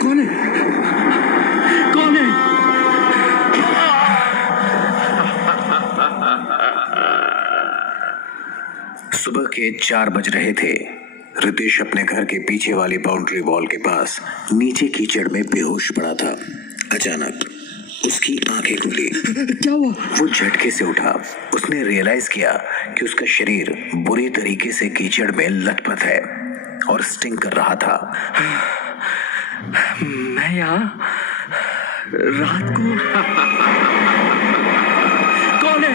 कौन है? कौन है? सुबह के 4 बज रहे थे। रितेश अपने घर के पीछे वाली बाउंड्री वॉल के पास नीचे कीचड़ में बेहोश पड़ा था। अचानक उसकी आंखें खुली। क्या हुआ? वो झटके से उठा। उसने रियलाइज किया कि उसका शरीर बुरी तरीके से कीचड़ में लथपथ है और स्टिंग कर रहा था। मैं यहाँ रात को कौन है?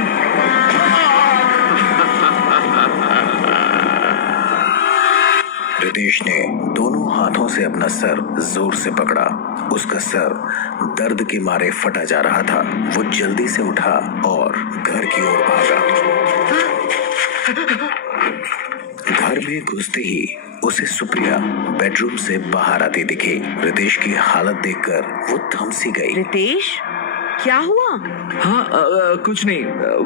रितेश ने दोनों हाथों से अपना सर जोर से पकड़ा। उसका सर दर्द के मारे फटा जा रहा था। वो जल्दी से उठा और घर की ओर भागा। घर में घुसते ही उसे सुप्रिया बेडरूम से बाहर आती दिखी। रितेश की हालत देखकर वो थम सी गई। रितेश, क्या हुआ? हाँ, कुछ नहीं,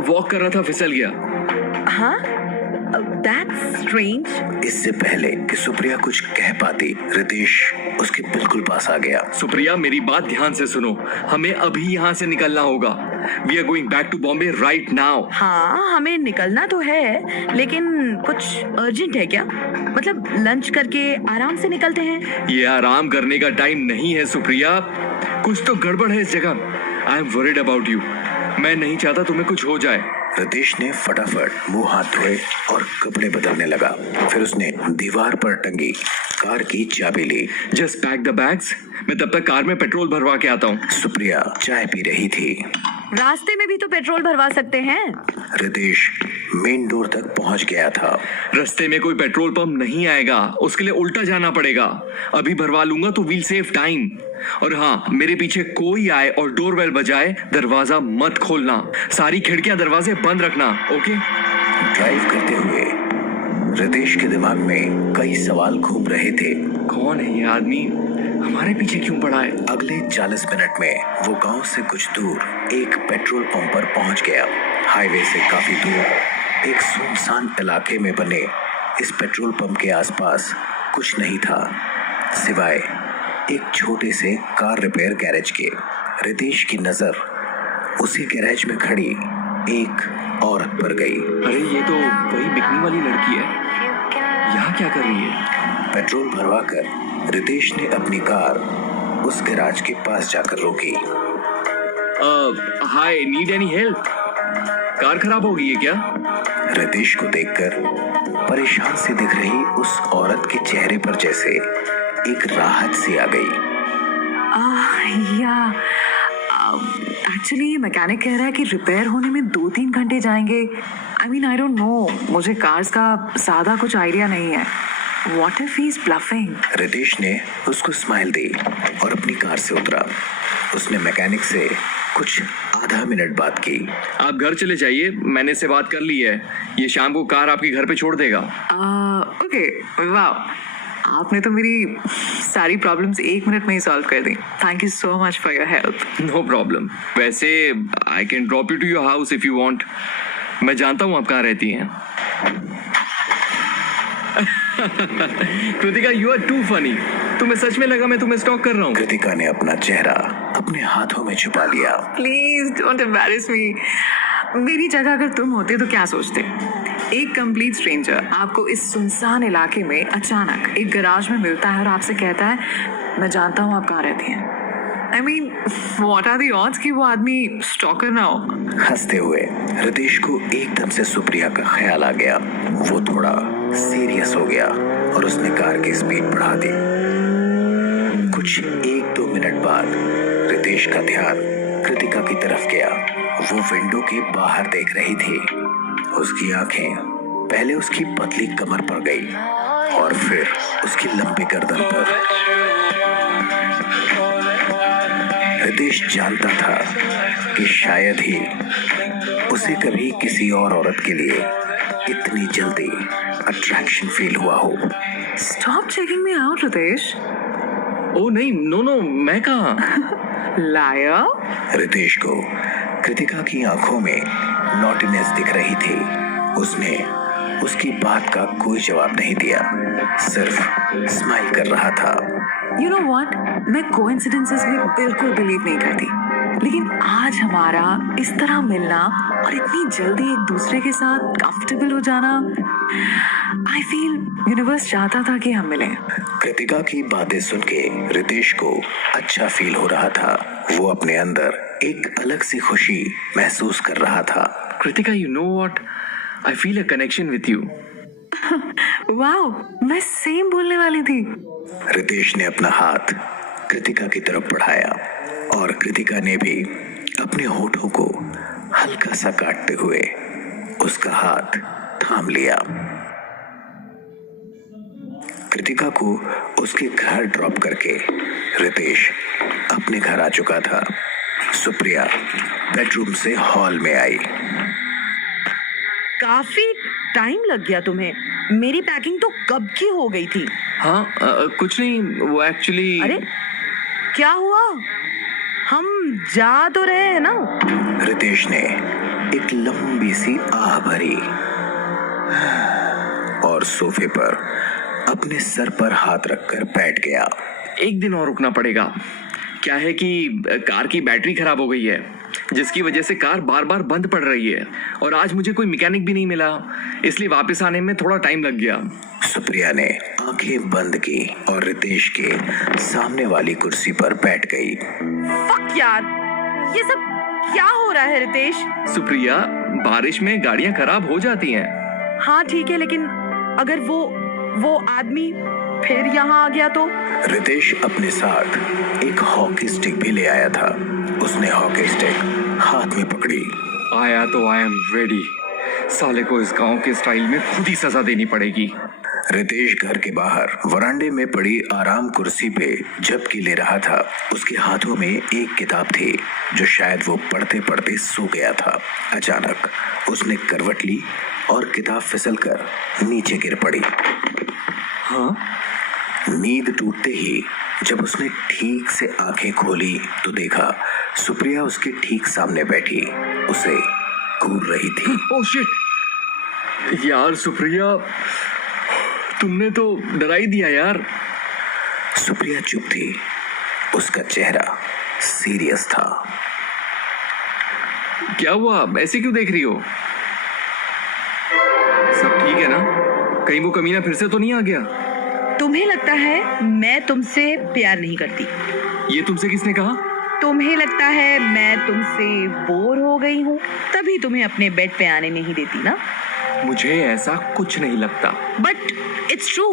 वॉक कर रहा था, फिसल गया। हाँ, that's strange. इससे पहले कि सुप्रिया कुछ कह पाती, रितेश उसके बिल्कुल पास आ गया। सुप्रिया, मेरी बात ध्यान से सुनो। हमें अभी यहाँ से निकलना होगा। We are going back to Bombay right now. हाँ, हमें निकलना तो है, लेकिन कुछ अर्जेंट है क्या? मतलब लंच करके आराम से निकलते हैं। ये आराम करने का टाइम नहीं है सुप्रिया। कुछ तो गड़बड़ है इस जगह। I am worried about you. मैं नहीं चाहता तुम्हें कुछ हो जाए। रितेश ने फटाफट मुंह हाथ धोए और कपड़े बदलने लगा। फिर उसने दीवार पर टंगी कार की चाबी ली। जस्ट पैक द बैग्स, मैं तब तक कार में पेट्रोल भरवा के आता हूँ। सुप्रिया चाय पी रही थी। रास्ते में भी तो पेट्रोल भरवा सकते हैं। रितेश मेन डोर तक पहुंच गया था। रास्ते में कोई पेट्रोल पंप नहीं आएगा, उसके लिए उल्टा जाना पड़ेगा। अभी भरवा लूंगा तो वील सेव टाइम। और हाँ, मेरे पीछे कोई आए और डोरबेल बजाए, दरवाजा मत खोलना। सारी खिड़कियां दरवाजे बंद रखना, ओके? ड्राइव करते हुए रितेश के दिमाग में कई सवाल घूम रहे थे। कौन है ये आदमी? हमारे पीछे क्यों पड़ा है? अगले 40 मिनट में वो गांव से कुछ दूर एक पेट्रोल पंप पर पहुंच गया। हाईवे से काफी दूर एक सुनसान इलाके में बने इस पेट्रोल पंप के आसपास कुछ नहीं था सिवाय एक छोटे से कार रिपेयर गैरेज के। रितेश की नजर उसी गैरेज में खड़ी एक औरत पर गई। अरे ये तो वही बिकनी वाली लड़की है। यहाँ क्या कर रही है? पेट्रोल भरवा कर रितेश ने अपनी कार उस गैराज के पास जाकर रोकी। हाय, नीड एनी हेल्प? कार खराब हो गई है क्या? रितेश को देखकर परेशान सी दिख रही उस औरत के चेहरे पर जैसे एक राहत सी आ गई। एक्चुअली मैकेनिक कह रहा है कि रिपेयर होने में 2-3 घंटे जाएंगे। आई डोंट नो, मुझे कार्स का ज्यादा कुछ आइडिया नहीं है। What if he's bluffing? Ritesh ने उसको स्माइल दी और अपनी कार से उतरा। उसने मैकेनिक से कुछ आधा मिनट बात की। आप घर चले जाइए, मैंने इससे बात कर ली है। ये शाम को कार आपके घर पे छोड़ देगा। ओके, वाह, आपने तो मेरी सारी प्रॉब्लम्स 1 मिनट में ही सॉल्व कर दी। Thank you so much for your help. No problem. वैसे I can drop you to your house if you want. मैं जानता हूँ आप कहाँ रहती हैं। Kritika, you are too funny. तुम्हें सच में लगा मैं तुम्हें स्टॉक कर रहा हूँ? कृतिका ने अपना चेहरा अपने हाथों में छुपा लिया। प्लीज डोंट एम्बैरेस मी। मेरी जगह अगर तुम होते तो क्या सोचते? एक कंप्लीट स्ट्रेंजर आपको इस सुनसान इलाके में अचानक एक गैराज में मिलता है और आपसे कहता है मैं जानता हूँ आप कहाँ रहती हैं। I mean, what are the odds कि वो आदमी स्टॉकर ना हो? हंसते हुए रितेश को एकदम से सुप्रिया का ख्याल आ गया। वो थोड़ा सीरियस हो गया और उसने कार की स्पीड बढ़ा दी। कुछ 1-2 मिनट बाद रितेश का ध्यान कृतिका की तरफ गया। वो विंडो के बाहर देख रही थी। उसकी आंखें पहले उसकी पतली कमर पर गई और फिर उसकी लंबी गर्दन पर। रितेश जानता था कि शायद ही उसे कभी किसी और औरत के लिए इतनी जल्दी अट्रैक्शन फील हुआ हो। Stop checking me out, Ritesh. ओ नहीं, नो, मैं कहाँ? लायर। रितेश को कृतिका की आंखों में नॉटीनेस दिख रही थी। उसने उसकी बात का कोई जवाब नहीं दिया, सिर्फ स्माइल कर रहा था। यू नो व्हाट, मैं कोइंसिडेंसेस में बिल्कुल बिलीव नहीं करती, लेकिन आज हमारा इस तरह मिलना और इतनी जल्दी एक दूसरे के साथ कंफर्टेबल हो जाना, आई फील यूनिवर्स चाहता था कि हम मिलें। कृतिका की बातें सुन के रितेश को अच्छा फील हो रहा था। वो अपने अंदर एक अलग सी खुशी महसूस कर रहा था। Kritika, you know what? I feel a connection with you. Wow, मैं सेम बोलने वाली थी। रितेश ने अपना हाथ कृतिका की तरफ बढ़ाया और कृतिका ने भी अपने होठों को हल्का सा काटते हुए उसका हाथ थाम लिया। कृतिका को उसके घर ड्रॉप करके रितेश अपने घर आ चुका था। सुप्रिया बेडरूम से हॉल में आई। काफी टाइम लग गया तुम्हें। मेरी पैकिंग तो कब की हो गई थी। हाँ, कुछ नहीं, वो एक्चुअली। अरे क्या हुआ? हम जा तो रहे हैं ना? रितेश ने एक लंबी सी आह भरी और सोफे पर अपने सर पर हाथ रखकर बैठ गया। एक दिन और रुकना पड़ेगा। क्या है कि कार की बैटरी खराब हो गई है, जिसकी वजह से कार बार बार बंद पड़ रही है, और आज मुझे कोई मैकेनिक भी नहीं मिला, इसलिए वापस आने में थोड़ा टाइम लग गया। सुप्रिया ने आंखें बंद की और रितेश के सामने वाली कुर्सी पर बैठ गई। फक यार, ये सब क्या हो रहा है रितेश? सुप्रिया, बारिश में गाड़ियां खराब हो जाती हैं। हाँ ठीक है, लेकिन अगर वो आदमी फिर यहाँ आ गया तो? रितेश अपने साथ एक हॉकी स्टिक भी ले आया था। उसने हॉकी स्टिक हाथ में पकड़ी। आया तो आई एम रेडी। साले को इस गांव के स्टाइल में खुद ही सजा देनी पड़ेगी। रितेश घर के बाहर वरांडे में पड़ी आराम कुर्सी पे झपकी ले रहा था। उसके हाथों में एक किताब थी जो शायद वो पढ़ते पढ़ते सो गया था। अचानक उसने करवट ली और किताब फिसलकर नीचे गिर पड़ी। हाँ? नींद टूटते ही जब उसने ठीक से आंखें खोली तो देखा सुप्रिया उसके ठीक सामने बैठी उसे घूर रही थी। Oh shit! यार सुप्रिया, तुमने तो डरा ही दिया यार। सुप्रिया चुप थी। उसका चेहरा सीरियस था। क्या हुआ? ऐसे क्यों देख रही हो? सब ठीक है ना? कहीं वो कमीना फिर से तो नहीं आ गया? तुम्हें लगता है मैं तुमसे प्यार नहीं करती? ये तुमसे किसने कहा? तुम्हें लगता है मैं तुमसे बोर हो गई हूँ, तभी तुम्हें अपने बेड पे आने नहीं देती ना? मुझे ऐसा कुछ नहीं लगता। बट इट्स ट्रू,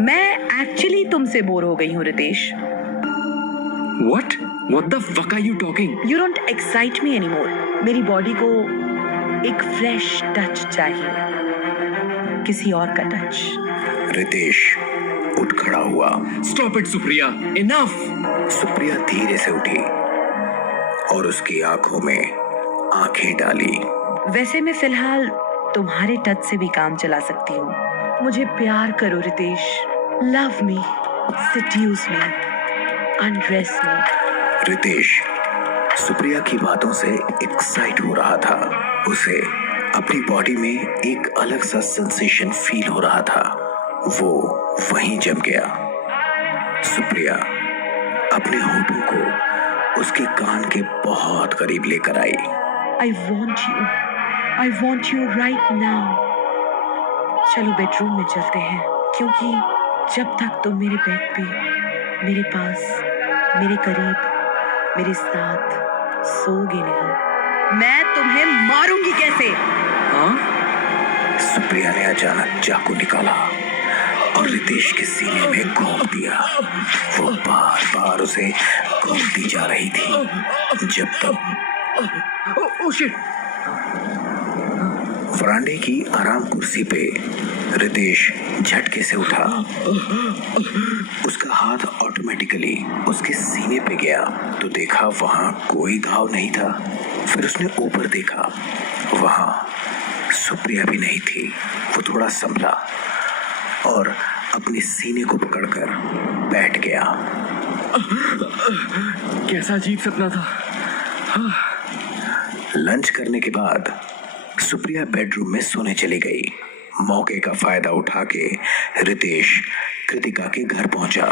मैं एक्चुअली तुमसे बोर हो गई हूँ Ritesh. What? What the fuck are you talking? You don't excite me anymore. मेरी बॉडी को एक फ्रेश टच चाहिए, किसी और का टच। रितेश उठ खड़ा हुआ। Stop it, Supriya. Enough! Supriya धीरे से उठी और उसकी आंखों में आंखें डाली। वैसे मैं फिलहाल तुम्हारे टच से भी काम चला सकती हूँ। मुझे प्यार करो Ritesh. Love me, seduce me, undress me। Ritesh Supriya की बातों से एक्साइट हो रहा था। उसे अपनी बॉडी में एक अलग सा सेंसेशन फील हो रहा था। वो वहीं जम गया। सुप्रिया अपने होठों को उसके कान के बहुत करीब लेकर आई। I want you right now। चलो बेडरूम में चलते हैं, क्योंकि जब तक तुम मेरे बेड पे, मेरे पास, मेरे करीब, मेरे साथ सोगे नहीं, मैं तुम्हें मारूंगी कैसे? हाँ? सुप्रिया ने अचानक चाकू निकाला और रितेश के सीने में घोंप दिया। वो बार बार उसे घोंपती जा रही थी जब तक Oh shit! वरांडे की आराम कुर्सी पे रितेश झटके से उठा। उसका हाथ ऑटोमेटिकली उसके सीने पे गया तो देखा वहां कोई घाव नहीं था। फिर उसने ऊपर देखा, वहां सुप्रिया भी नहीं थी। वो थोड़ा संभला और अपने सीने को पकड़कर बैठ गया। कैसा अजीब सपना था। लंच करने के बाद सुप्रिया बेडरूम में सोने चली गई। मौके का फायदा उठा के रितेश कृतिका के घर पहुंचा।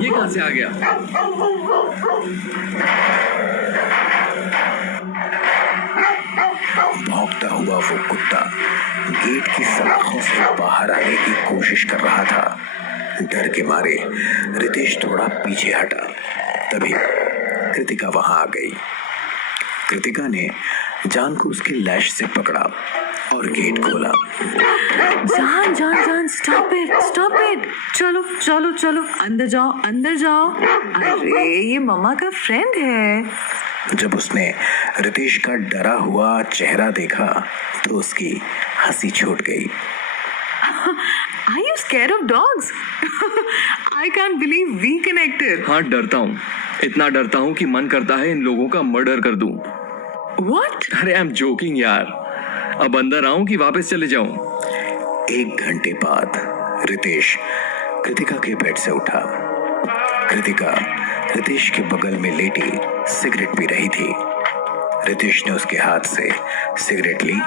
ये कहां से आ गया? भौंकता हुआ वो कुत्ता गेट की सलाखों से बाहर आने की कोशिश कर रहा था। डर के मारे रितेश थोड़ा पीछे हटा, तभी कृतिका वहां आ गई। कृतिका ने जान को उसके लैश से पकड़ा और गेट खोला। जान जान जान, स्टॉप इट, चलो चलो चलो, अंदर जाओ अंदर जाओ। अरे ये मम्मा का फ्रेंड है। जब उसने रितेश का डरा हुआ चेहरा देखा तो उसकी हंसी छूट गई। Are you scared of dogs? I can't believe we connected. हाँ, डरता हूँ, इतना डरता हूँ कि मन करता है इन लोगों का मर्डर कर दूं। What? अरे आई एम जोकिंग यार। अब अंदर आऊं कि वापस चले जाऊं? 1 घंटे बाद रितेश कृतिका के बेड से उठा। कृतिका रितेश के बगल में लेटी सिगरेट पी रही थी। रितेश ने उसके हाथ से सिगरेट ली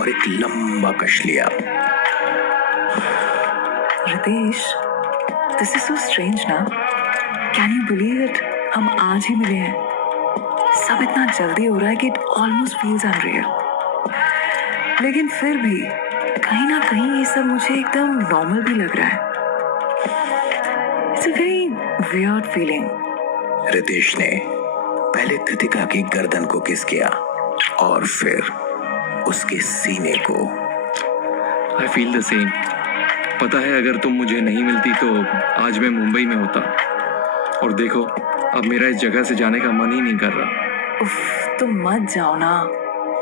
और एक लंबा कश लिया। Ritesh, this is so strange ना? Can you believe it? हम आज ही मिले हैं। सब इतना जल्दी हो रहा है कि it almost feels unreal. लेकिन फिर भी कहीं ना कहीं ये सब मुझे एकदम नॉर्मल भी लग रहा है। It's a very weird feeling. Ritesh ने पहले कृतिका की गर्दन को किस किया और फिर उसके सीने को। I feel the same. पता है, अगर तुम मुझे नहीं मिलती तो आज मैं मुंबई में होता। और देखो, अब मेरा इस जगह से जाने का मन ही नहीं कर रहा। उफ, तुम मत जाओ ना।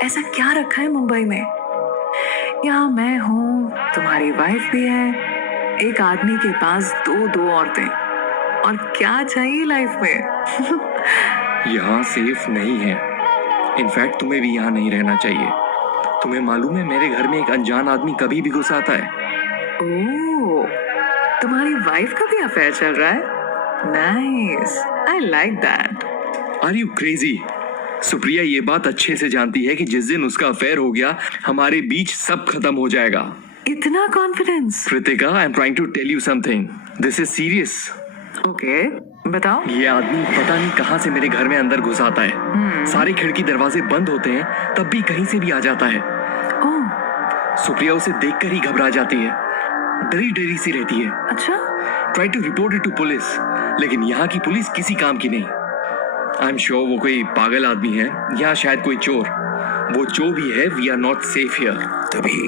ऐसा क्या रखा है मुंबई में? यहाँ मैं हूँ, तुम्हारी वाइफ भी है, एक आदमी के पास दो औरतें, और क्या चाहिए लाइफ में? यहाँ सेफ नहीं है। इनफैक्ट तुम्हें भी यहाँ नहीं रहना चाहिए। तुम्हें मालूम है, मेरे घर में एक अनजान आदमी कभी भी घुस आता है। ओह, तुम्हारी वाइफ का भी अफेयर चल रहा है? Nice, I like that. Are you crazy? Supriya ये बात अच्छे से जानती है कि जिस दिन उसका अफेयर हो गया, हमारे बीच सब खत्म हो जाएगा। इतना confidence? Kritika, I am trying to tell you something. This is serious. Okay, बताओ। ये आदमी पता नहीं कहां से मेरे घर में अंदर घुस आता है। सारे खिड़की दरवाजे बंद होते हैं, तब भी कहीं से भी आ जाता है। ओह, सुप्रिया उसे देखकर ही घबरा जाती है, डरी डरी सी रहती है। अच्छा। Try to report it to police, लेकिन यहाँ की पुलिस किसी काम की नहीं। आई एम श्योर वो कोई पागल आदमी है या शायद कोई चोर। वो जो भी है, we are not safe here. तभी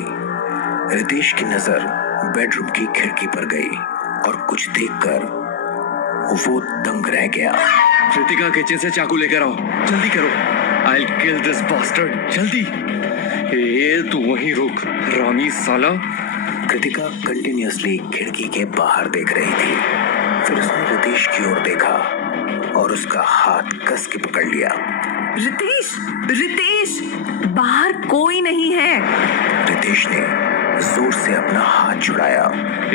रितेश की नजर बेडरूम की खिड़की पर गई और कुछ देखकर वो दंग रह गया। कृतिका, किचन से चाकू लेकर आओ, जल्दी करो। I will kill this bastard, जल्दी। ए, तू वहीं रुक, रामी साला। कृतिका कंटिन्यूअसली खिड़की के बाहर देख रही थी। फिर उसने रितेश की ओर देखा और उसका हाथ कस के पकड़ लिया। रितेश, रितेश, बाहर कोई नहीं है। रितेश ने जोर से अपना हाथ छुड़ाया।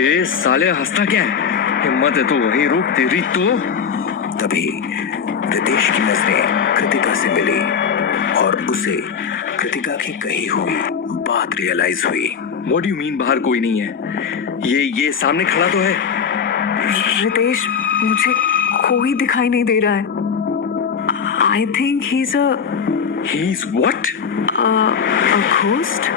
ए साले, हंसता क्या है? हिम्मत है तो वहीं रुक, तेरी तो। तभी रितेश की नजरें कृतिका से मिली और उसे कृतिका की कही हुई बात रियलाइज हुई। What do you mean बाहर कोई नहीं है? ये सामने खड़ा तो है। रितेश, मुझे कोई दिखाई नहीं दे रहा है। I think He's what? a ghost.